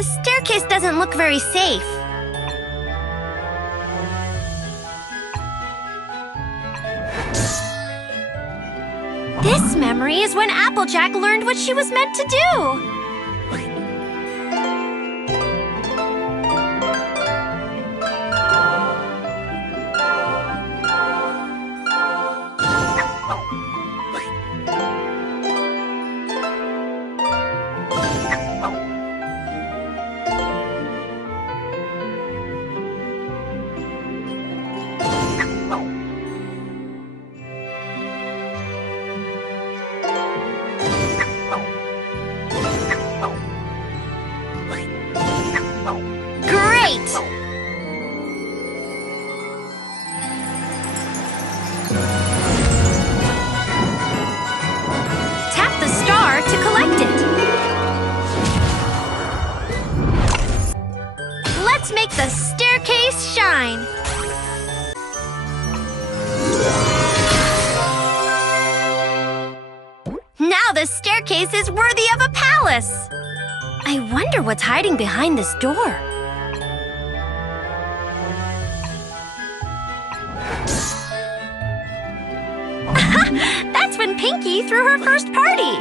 The staircase doesn't look very safe. This memory is when Applejack learned what she was meant to do. Tap the star to collect it. Let's make the staircase shine. Now the staircase is worthy of a palace. I wonder what's hiding behind this door. That's when Pinkie threw her first party.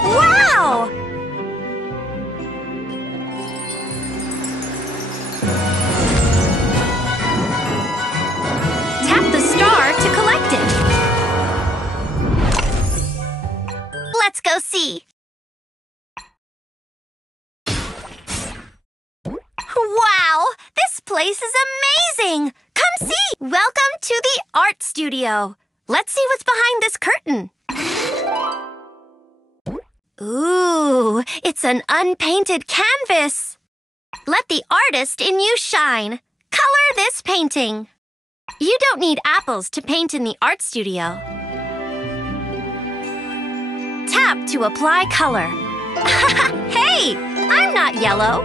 Wow! Tap the star to collect it. Let's go see. Wow! This place is amazing! Come see! Welcome to the art studio. Let's see what's behind this curtain. Ooh, it's an unpainted canvas. Let the artist in you shine. Color this painting. You don't need apples to paint in the art studio. Tap to apply color. Hey, I'm not yellow,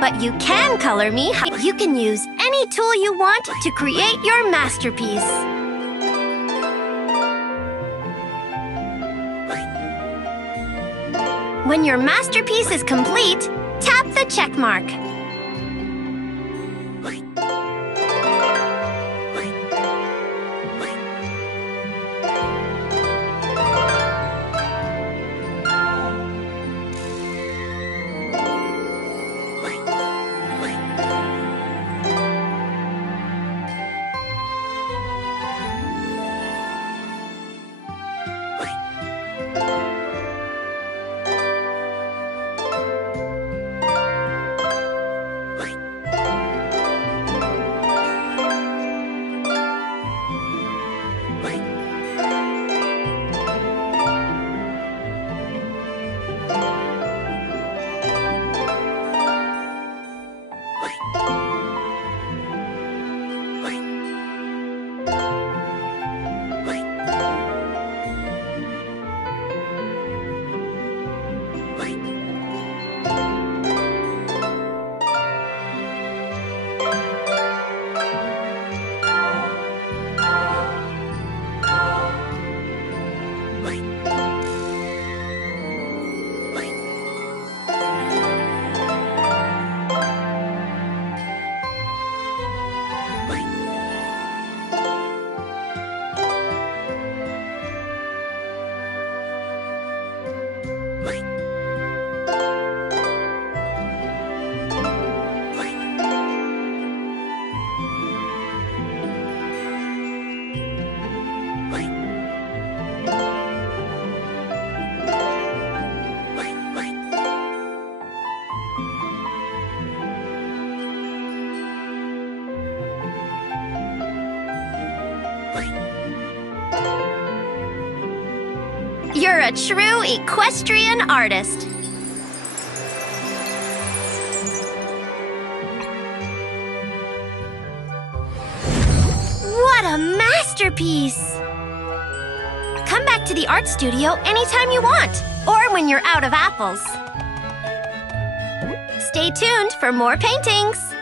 but you can color me. You can use any tool you want to create your masterpiece. When your masterpiece is complete, tap the check mark. You're a true equestrian artist. What a masterpiece! Come back to the art studio anytime you want. or when you're out of apples. Stay tuned for more paintings!